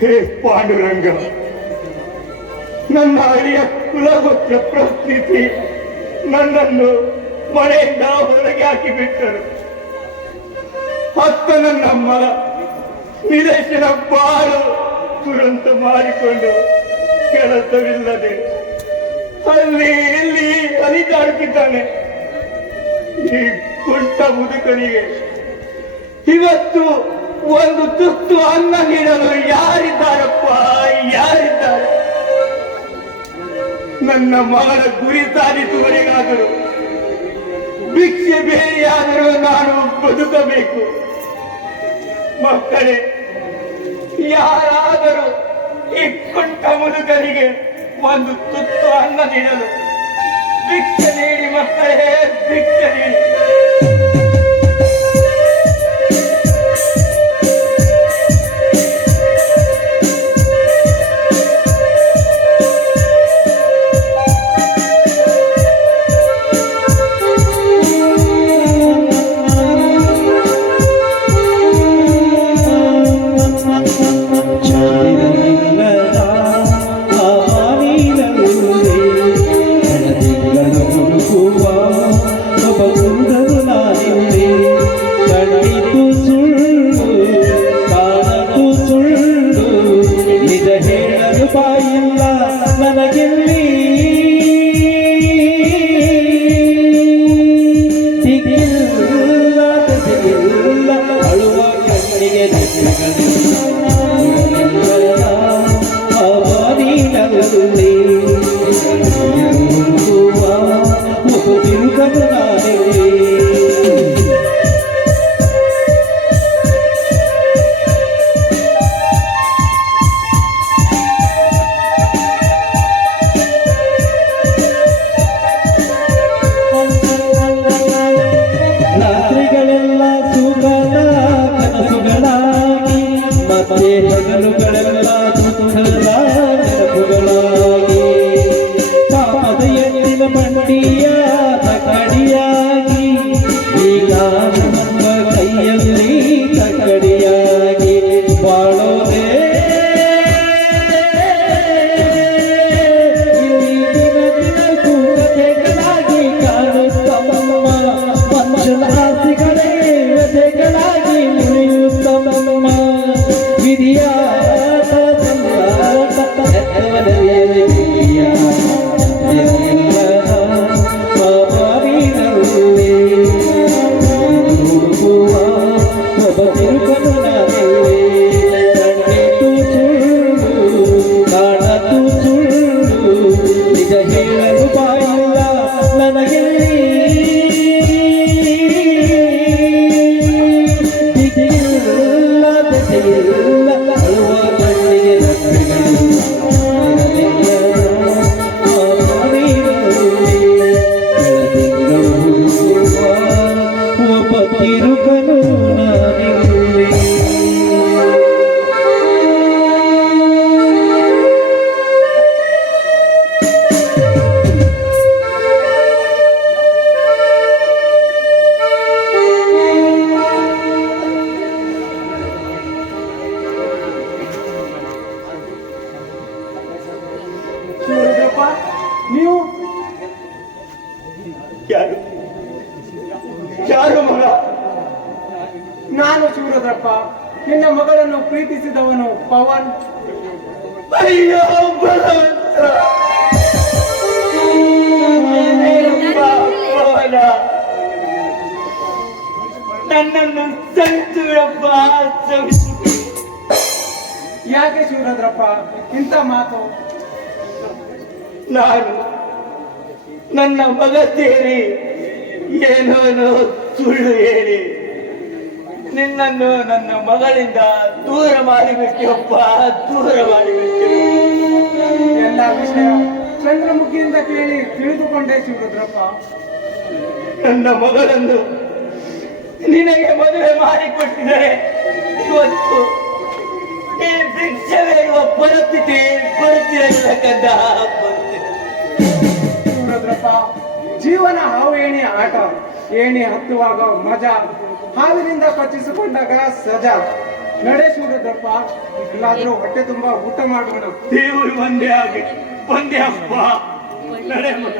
ಹೇ ಪಾಂಡುರಂಗ, ನನ್ನ ಹರಿಯ ಕುಲಗೋತ್ರ ಪ್ರಸ್ಥಿತಿ ನನ್ನನ್ನು ಮನೆಯಿಂದ ಹೊರಗೆ ಹಾಕಿಬಿಟ್ಟರು. ಅತ್ತ ನನ್ನ ಮಲ ನಿದೇಶನ ಬಾಳು ದುರಂತ ಮಾಡಿಕೊಂಡು ಕೆಲಸವಿಲ್ಲದೆ ಅಲ್ಲಿ ಇಲ್ಲಿ ಅಲಿದಾಡುತ್ತಿದ್ದಾನೆ. ಈ ಕುಂಟ ಮುದುಕನಿಗೆ ಇವತ್ತು ಒಂದು ತುತ್ತು ಅನ್ನ ನೀಡಲು ಯಾರಿದ್ದಾರಪ್ಪ? ಯಾರಿದ್ದಾರೆ? ನನ್ನ ಮಗನ ಗುರಿ ಸಾಧಿಸುವರೆಗಾದರೂ ಭಿಕ್ಷೆ ಬೇರೆಯಾದರೂ ನಾನು ಬದುಕಬೇಕು. ಮಕ್ಕಳೇ, ಯಾರಾದರೂ ಈ ಕುಂಟ ಮುದುಕನಿಗೆ ಒಂದು ತುತ್ತು ಅನ್ನ ನೀಡಲು ಭಿಕ್ಷೆ ನೀಡಿ ಮಕ್ಕಳೇ, ಭಿಕ್ಷೆ ನೀಡಿ. ಮತ್ತೆ ಹಗಲುಗಳೆಲ್ಲ you. ಯಾರು ಮಗ? ನಾನು ಶಿವರುದ್ರಪ್ಪ ನಿನ್ನ ಮಗಳನ್ನು ಪ್ರೀತಿಸಿದವನು ಪವನ್? ನನ್ನನ್ನು ಬಿಡಪ್ಪ ಯಾಕೆ ಶಿವರುದ್ರಪ್ಪ ಇಂಥ ಮಾತು. ನಾನು ನನ್ನ ಮಗ ಸೇರಿ ಏನೋ ಸುಳ್ಳು ಹೇಳಿ. ನಿನ್ನನ್ನು ನನ್ನ ಮಗಳಿಂದ ದೂರ ಮಾಡಿಬಿಟ್ಟಿಯಪ್ಪ ದೂರ ಮಾಡಿಬಿಟ್ಟು. ಎಲ್ಲ ವಿಷಯ ಚಂದ್ರಮುಖಿಯಿಂದ ಕೇಳಿ ತಿಳಿದುಕೊಂಡೆ ಶಿವರುದ್ರಪ್ಪ. ನನ್ನ ಮಗಳನ್ನು ನಿನಗೆ ಮದುವೆ ಮಾಡಿಕೊಟ್ಟಿದರೆ ಇವತ್ತು ಈ ಭಿಕ್ಷೆ ಬೇಡುವ ಪರಿಸ್ಥಿತಿ ಬರುತ್ತಿರಲಿಲ್ಲ ಕಂದ ಶಿವರುದ್ರಪ್ಪ ಜೀವನ ಹಾವು ಏಣಿ ಆಟ ಏಣಿ ಹತ್ತುವಾಗ ಮಜಾ. ಹಾವಿನಿಂದ ಪಚ್ಚಿಸಿಕೊಂಡಾಗ ಸಜಾ. ನಡೆಸುವುದು ದಪ್ಪ ಇಲ್ಲಾದ್ರೂ ಹೊಟ್ಟೆ ತುಂಬಾ ಊಟ ಮಾಡೋಣ ದೇವರು ಒಂದೇ ಆಗಿ ಒಂದೇ ಅಪ್ಪ ನಡೆ ಮಗ